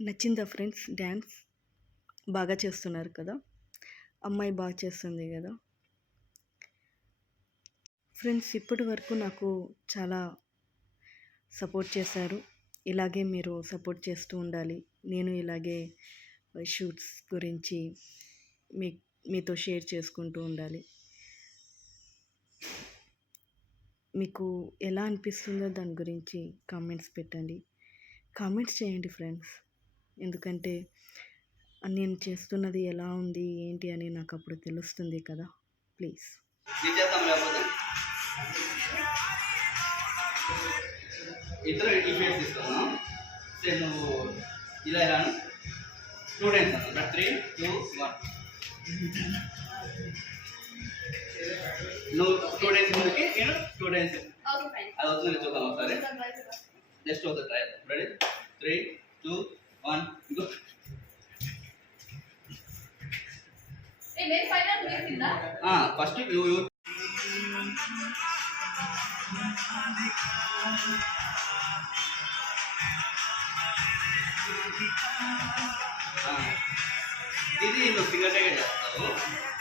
నచ్చిందా friends? Dance బాగా చేస్తున్నారు కదా, అమ్మాయి బాగా చేస్తుంది కదా ఫ్రెండ్స్. ఇప్పటి వరకు నాకు చాలా సపోర్ట్ చేశారు, ఇలాగే మీరు సపోర్ట్ చేస్తూ ఉండాలి. నేను ఇలాగే షూట్స్ గురించి మీతో షేర్ చేసుకుంటూ ఉండాలి. మీకు ఎలా అనిపిస్తుందో దాని గురించి కామెంట్స్ పెట్టండి, కామెంట్స్ చేయండి ఫ్రెండ్స్. ఎందుకంటే నేను చేస్తున్నది ఎలా ఉంది ఏంటి అని నాకు అప్పుడు తెలుస్తుంది కదా. ప్లీజ్ ఇద్దరు ఈక్వేట్స్ తీసుకున్నాం. నువ్వు ఇలా రాను 2 times అన్న 3 2 1. నువ్వు 2 times ముందుకి, నేను 2 times. అది అవుతుంది చూద్దాం ఒకసారి. జస్ట్ ఒక ట్రై. Ready 3 2 1 go. ఫస్ట్ నువ్వు ఇది నువ్వు సింగల్ టేక్ చేస్తావు.